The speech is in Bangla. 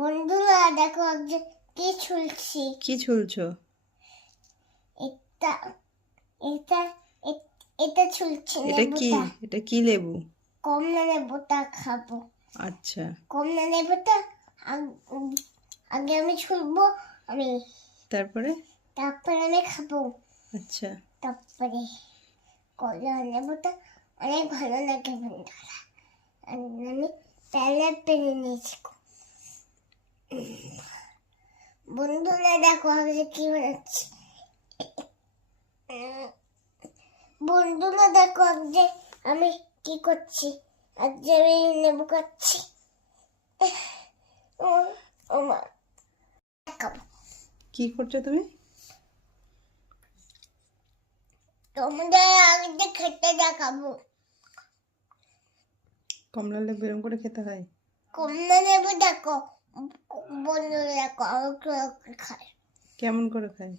বন্ধুরা দেখো আজকে কি ছুলছি। কি ছুলছো? এটা এটা এটা ছুলছি। এটা কি? লেবুটা এটা কি লেবু? কমলা লেবুটা খাবো। আচ্ছা, কমলা লেবুটা আগে আমি ছুলবো আমি, তারপরে? তারপরে আমি খাবো। আচ্ছা, তারপরে কমলা লেবুটা অনেক ভালো লাগে বন্ধুরা। আমি তেলে পেরে নিয়েছি। বন্ধুরা দেখো আজকে কি বানাচ্ছি। বন্ধুরা দেখো আজকে আমি কি করছি। আজকে আমি লেবু খাচ্ছি। ও মা, দেখাবো কি করছো তুমি? তোমাদের আজকে খেতে দেখাবো। কমলা লেবু এরকম করে খেতে হয়? কমলা লেবু দেখো বন্ধুরা দেখো আমি খাই। কেমন করে খায়?